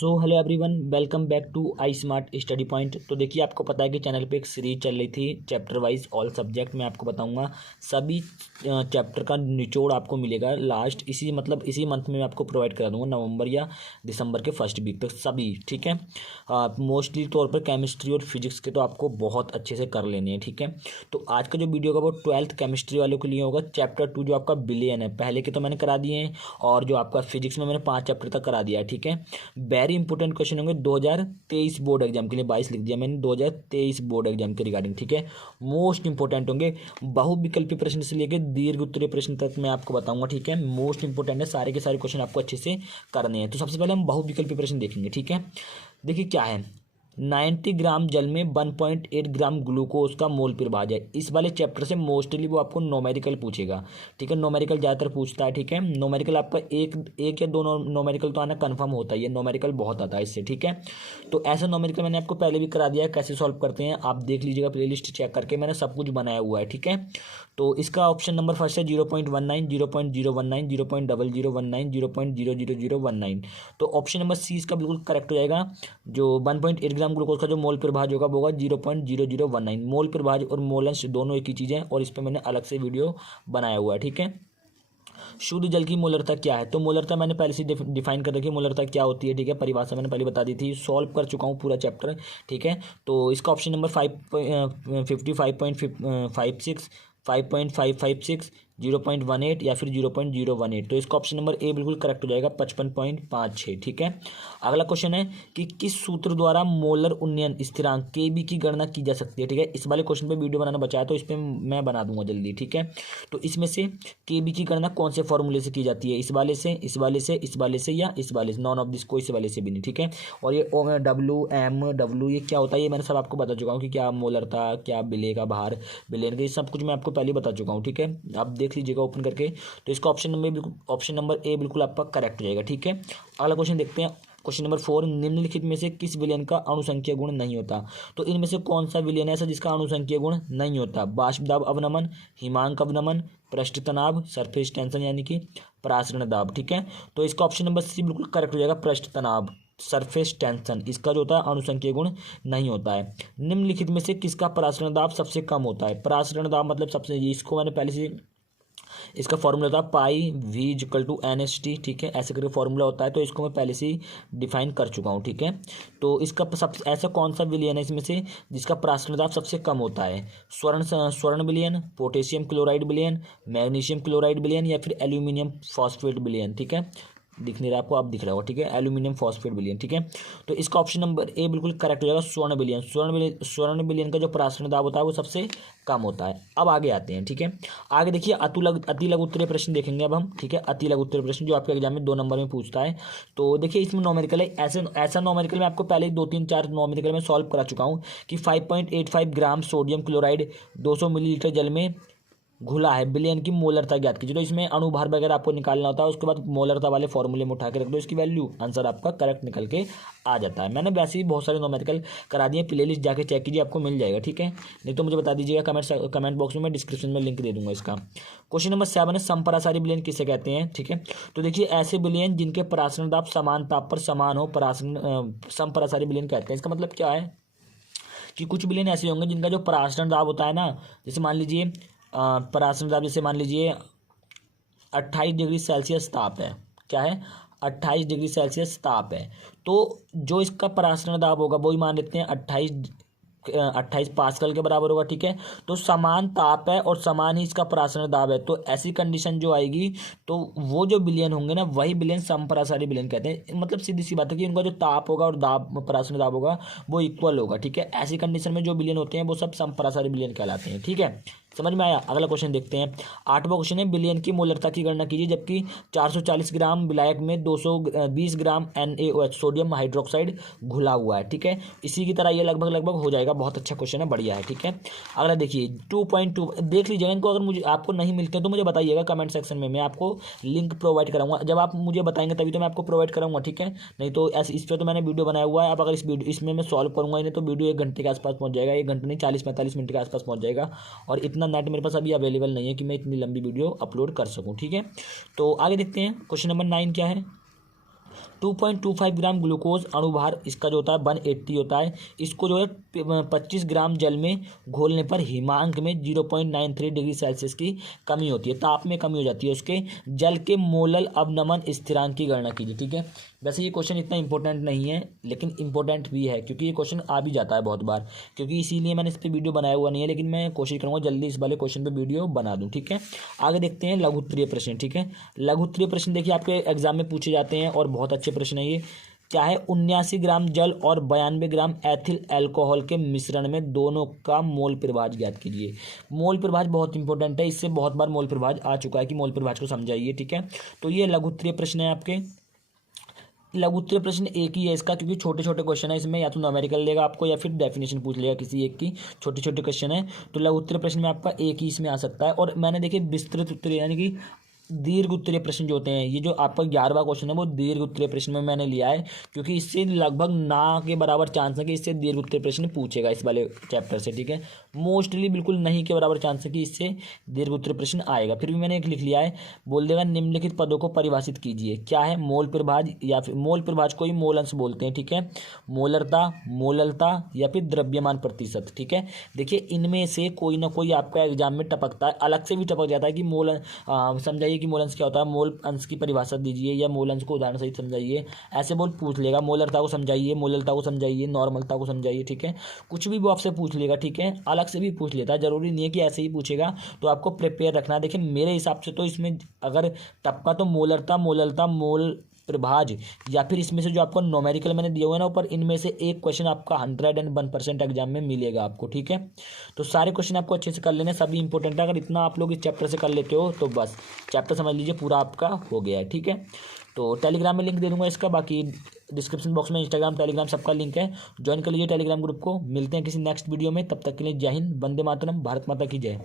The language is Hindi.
Hello everyone, welcome back to I Smart Study Point. तो देखिए, आपको पता है कि चैनल पे एक सीरीज चल रही थी चैप्टर वाइज ऑल सब्जेक्ट में। आपको बताऊंगा सभी चैप्टर का निचोड़ आपको मिलेगा लास्ट इसी इसी मंथ में मैं आपको प्रोवाइड करा दूंगा, नवंबर या दिसंबर के फर्स्ट वीक तक सभी। ठीक है, मोस्टली तौर पर केमिस्ट्री और फिजिक्स के तो आपको बहुत अच्छे से कर लेने हैं। ठीक है, तो आज का जो वीडियो होगा वो 12th केमिस्ट्री वालों के लिए होगा। चैप्टर 2 जो आपका बिलियन है, पहले के तो मैंने करा दिए हैं, और जो आपका फिजिक्स में मैंने 5 चैप्टर तक करा दिया है। ठीक है, वेरी इंपॉर्टेंट क्वेश्चन होंगे 2023 बोर्ड एग्जाम के लिए। 22 लिख दिया मैंने, 2023 बोर्ड एग्जाम के रिगार्डिंग। ठीक है, मोस्ट इंपॉर्टेंट होंगे, बहुविकल्पी प्रश्न से लेकर दीर्घ उत्तरीय प्रश्न तक मैं आपको बताऊंगा। ठीक है, मोस्ट इंपॉर्टेंट है, सारे के सारे क्वेश्चन आपको अच्छे से करने हैं। तो सबसे पहले हम बहुविकल्पी प्रश्न देखेंगे। ठीक है, देखिए क्या है, 90 ग्राम जल में 1.8 ग्राम ग्लूकोज का मोल प्रभाज है। इस वाले चैप्टर से मोस्टली वो आपको नोमेरिकल पूछेगा। ठीक है, नोमेरिकल ज़्यादातर पूछता है। ठीक है, नोमेरिकल आपका एक या दो नोमेरिकल तो आना कन्फर्म होता है, ये नोमेरिकल बहुत आता है इससे। ठीक है, तो ऐसा नोमेरिकल मैंने आपको पहले भी करा दिया है, कैसे सॉल्व करते हैं आप देख लीजिएगा, प्लेलिस्ट चेक करके मैंने सब कुछ बनाया हुआ है। ठीक है, तो इसका ऑप्शन नंबर फर्स्ट है 0.19, 0.019, 0.0019, 0.00019। तो ऑप्शन नंबर सी इसका बिल्कुल करेक्ट हो जाएगा। जो 1.8 ग्राम ग्लूकोज का जो मोल प्रभाज होगा वो होगा 0.0019। मोल प्रभाज और मोलेंस दोनों एक ही चीज़ है, और इस पर मैंने अलग से वीडियो बनाया हुआ है। ठीक है, शुद्ध जल की मोलरता क्या है, तो मोलरता मैंने पहले से डिफाइन कर रखी है, मोलरता क्या होती है। ठीक है, परिभाषा मैंने पहले बता दी थी, सॉल्व कर चुका हूँ पूरा चैप्टर। ठीक है, तो इसका ऑप्शन नंबर 55.56, 5.556, 0.18 या फिर 0.018। तो इसका ऑप्शन नंबर ए बिल्कुल करेक्ट हो जाएगा, 55.56। ठीक है, अगला क्वेश्चन है कि किस सूत्र द्वारा मोलर उन्नयन स्थिरांक Kb की गणना की जा सकती है। ठीक है, इस वाले क्वेश्चन पे वीडियो बनाना बचा है, तो इस पर मैं बना दूंगा जल्दी। ठीक है, तो इसमें से Kb की गणना कौन से फॉर्मूले से की जाती है, इस वाले से, इस वाले से, इस वाले से या इस वाले से, नॉन ऑफ दिस, कोई इस वाले से भी नहीं। ठीक है, और ये W ये क्या होता है, ये मैंने सब आपको बता चुका हूँ कि क्या मोलरता, क्या बिले का भार, बिलियन का, ये सब कुछ मैं आपको पहले बता चुका हूँ। ठीक है, आप देख लीजिएगा ओपन करके। तो इसका ऑप्शन नंबर ए बिल्कुल आपका करेक्ट हो जाएगा। ठीक है, अगला क्वेश्चन देखते हैं, क्वेश्चन नंबर 4, निम्नलिखित में से किस विलयन का अणुसंख्यक गुण नहीं होता। तो इनमें से कौन सा विलयन है ऐसा जिसका अणुसंख्यक गुण नहीं होता। बाष्प दाब अवनमन, हिमांक अवनमन, पृष्ठ तनाव, सरफेस टेंशन यानी कि परासरण दाब। ठीक है, तो इसका ऑप्शन नंबर सी बिल्कुल करेक्ट हो जाएगा, पृष्ठ तनाव, सरफेस टेंशन, इसका जो होता है अणुसंख्यक गुण नहीं होता है। निम्नलिखित में से किसका परासरण दाब सबसे कम होता है। परासरण दाब मतलब सबसे, इसको मैंने पहले से, इसका फॉर्मूला होता है पाई V = NST। ठीक है, ऐसे करके फॉर्मूला होता है, तो इसको मैं पहले से ही डिफाइन कर चुका हूँ। ठीक है, तो इसका सब ऐसा कौन सा विलयन है इसमें से जिसका परासरण दाब सबसे कम होता है। स्वर्ण विलयन, पोटेशियम क्लोराइड विलयन, मैग्नीशियम क्लोराइड विलयन या फिर एल्यूमिनियम फॉस्फेट विलयन। ठीक है, दिख नहीं रहा आपको, अब दिख रहा होगा। ठीक है, एल्यूमिनियम फॉस्फेट विलयन। ठीक है, तो इसका ऑप्शन नंबर ए बिल्कुल करेक्ट हो जाएगा, स्वर्ण विलयन। स्वर्ण विलयन का जो परासरण दाब होता है वो सबसे कम होता है। अब आगे आते हैं। ठीक है, आगे देखिए अति लघु उत्तरीय प्रश्न देखेंगे अब हम। ठीक है, अति लघु उत्तरीय प्रश्न जो आपके एग्जाम में 2 नंबर में पूछता है। तो देखिए इसमें नॉमेरिकल है, ऐसा नॉमेरिकल मैं आपको पहले 2-3-4 नॉमेरिकल में सॉल्व करा चुका हूँ कि 5.85 ग्राम सोडियम क्लोराइड 200 मिलीलीटर जल में घुला है, बिलियन की मोलरता ज्ञात कीजिए। तो इसमें अणुभार वगैरह आपको निकालना होता है, उसके बाद मोलरता वाले फॉर्मूले में उठा के रख दो, इसकी वैल्यू, आंसर आपका करेक्ट निकल के आ जाता है। मैंने वैसे ही बहुत सारे नोमेरिकल करा दिए, प्लेलिस्ट जाके चेक कीजिए, आपको मिल जाएगा। ठीक है, नहीं तो मुझे बता दीजिएगा कमेंट बॉक्स में, मैं डिस्क्रिप्शन में लिंक दे दूंगा इसका। क्वेश्चन नंबर 7 है, समपरासारी बिलियन किसे कहते हैं। ठीक है, तो देखिए ऐसे बिलियन जिनके परासरण दाब समान ताप पर समान हो, समपरासारी बिलियन कहते हैं। इसका मतलब क्या है कि कुछ बिलियन ऐसे होंगे जिनका जो परासरण दाब होता है ना, जैसे मान लीजिए परासरण दाब, जैसे मान लीजिए 28 डिग्री सेल्सियस ताप है, क्या है, 28 डिग्री सेल्सियस ताप है, तो जो इसका परासरण दाब होगा वही मान लेते हैं 28 पास्कल के बराबर होगा। ठीक है, तो समान ताप है और समान ही इसका परासरण दाब है, तो ऐसी कंडीशन जो आएगी तो वो जो बिलियन होंगे ना, वही बिलियन समपरासारी बिलियन कहते हैं। मतलब सीधी सी बात है कि उनका जो ताप होगा और दाब, परासरण दाब होगा वो इक्वल होगा। ठीक है, ऐसी कंडीशन में जो बिलियन होते हैं वो सब समपरासारी बिलियन कहलाते हैं। ठीक है, समझ में आया। अगला क्वेश्चन देखते हैं, 8वां क्वेश्चन है, बिलियन की मोलरता की गणना कीजिए जबकि 440 ग्राम विलायक में 220 ग्राम NaOH सोडियम हाइड्रोक्साइड घुला हुआ है। ठीक है, इसी की तरह ये लगभग हो जाएगा। बहुत अच्छा क्वेश्चन है, बढ़िया है। ठीक है, अगला देखिए 2.2 देख लीजिएगा इनको, अगर मुझे आपको नहीं मिलते हैं तो मुझे बताइएगा कमेंट सेक्शन में, मैं आपको लिंक प्रोवाइड कराऊंगा। जब आप मुझे बताएंगे तभी तो मैं आपको प्रोवाइड कराऊंगा। ठीक है, नहीं तो ऐसे इस पर तो मैंने वीडियो बनाया हुआ है। अब अगर इसमें मैं सॉल्व करूंगा इन्हें तो वीडियो 1 घंटे के आसपास पहुंच जाएगा, 1 घंटे नहीं 40-45 मिनट के आसपास पहुंच जाएगा, और इतना नेट मेरे पास अभी अवेलेबल नहीं है कि मैं इतनी लंबी वीडियो अपलोड कर सकूं। ठीक है, तो आगे देखते हैं, क्वेश्चन नंबर 9 क्या है। 2.25 ग्राम ग्लूकोज अणुभार इसका जो होता है 180 होता है। इसको जो है 25 ग्राम जल में घोलने पर हिमांक में 0.93 डिग्री सेल्सियस की कमी होती है, ताप में कमी हो जाती है उसके। जल के मोलल अवनमन स्थिरांक की गणना कीजिए। ठीक है, वैसे ये क्वेश्चन इतना इंपॉर्टेंट नहीं है लेकिन इंपॉर्टेंट भी है क्योंकि ये क्वेश्चन आ भी जाता है बहुत बार, क्योंकि इसीलिए मैंने इस पर वीडियो बनाया हुआ नहीं है, लेकिन मैं कोशिश करूँगा जल्दी इस वाले क्वेश्चन पे वीडियो बना दूँ। ठीक है, आगे देखते हैं लघु उत्तरीय प्रश्न। ठीक है, लघु उत्तरीय प्रश्न देखिए आपके एग्जाम में पूछे जाते हैं और बहुत अच्छे प्रश्न है ये। क्या है, 79 ग्राम जल और 92 ग्राम एथिल अल्कोहल के मिश्रण में दोनों का मोल प्रभाज ज्ञात कीजिए। मोल प्रभाज बहुत इंपॉर्टेंट है, इससे बहुत बार मोल प्रभाज आ चुका है कि मोल प्रभाज को समझाइए। ठीक है, तो ये लघु उत्तरीय प्रश्न है आपके। लघु उत्तरीय प्रश्न एक ही है इसका, क्योंकि छोटे छोटे क्वेश्चन है इसमें, या तो न्यूमेरिकल लेगा आपको या फिर डेफिनेशन पूछ लेगा किसी एक की। छोटे छोटे क्वेश्चन है तो लघु उत्तरीय प्रश्न में आपका एक ही इसमें आ सकता है। और मैंने देखिए विस्तृत उत्तरीय यानी कि दीर्घ उत्तरीय प्रश्न जो होते हैं, ये जो आपका 11वां क्वेश्चन है वो दीर्घ उत्तरीय प्रश्न में मैंने लिया है, क्योंकि इससे लगभग ना के बराबर चांस है कि इससे दीर्घ उत्तरीय प्रश्न पूछेगा इस वाले चैप्टर से। ठीक है, मोस्टली बिल्कुल नहीं के बराबर चांस है कि इससे दीर्घ उत्तरीय प्रश्न आएगा। फिर भी मैंने एक लिख लिया है, बोल देगा निम्नलिखित पदों को परिभाषित कीजिए। क्या है, मोल प्रभाज या फिर मोल प्रभाज को ही मोल अंश बोलते हैं। ठीक है, मोलरता, मोललता या फिर द्रव्यमान प्रतिशत। ठीक है, देखिए इनमें से कोई ना कोई आपका एग्जाम में टपकता है, अलग से भी टपक जाता है कि मोल समझाइए कि मोल अंश क्या होता है, मोल अंश की परिभाषा दीजिए या मोल अंश को उदाहरण सहित समझाइए, ऐसे बोल पूछ लेगा। मोलरता को समझाइए, मोललता को समझाइए, नॉर्मलता को समझाइए। ठीक है, कुछ भी वो आपसे पूछ लेगा। ठीक है, अलग से भी पूछ लेता है, जरूरी नहीं है कि ऐसे ही पूछेगा, तो आपको प्रिपेयर रखना है। देखिए मेरे हिसाब से तो इसमें अगर टपका तो मोलरता, मोललता, मोल प्रभाज या फिर इसमें से जो आपको नोमेरिकल मैंने दिया हुआ है ना ऊपर, इनमें से एक क्वेश्चन आपका 101% एग्जाम में मिलेगा आपको। ठीक है, तो सारे क्वेश्चन आपको अच्छे से कर लेने, सभी इंपॉर्टेंट है। अगर इतना आप लोग इस चैप्टर से कर लेते हो तो बस चैप्टर समझ लीजिए पूरा आपका हो गया है। ठीक है, तो टेलीग्राम में लिंक दे दूंगा इसका, बाकी डिस्क्रिप्शन बॉक्स में इंस्टाग्राम टेलीग्राम सबका लिंक है, ज्वाइन कर लीजिए टेलीग्राम ग्रुप को। मिलते हैं किसी नेक्स्ट वीडियो में, तब तक के लिए जय हिंद, वंदे मातरम, भारत माता की जय।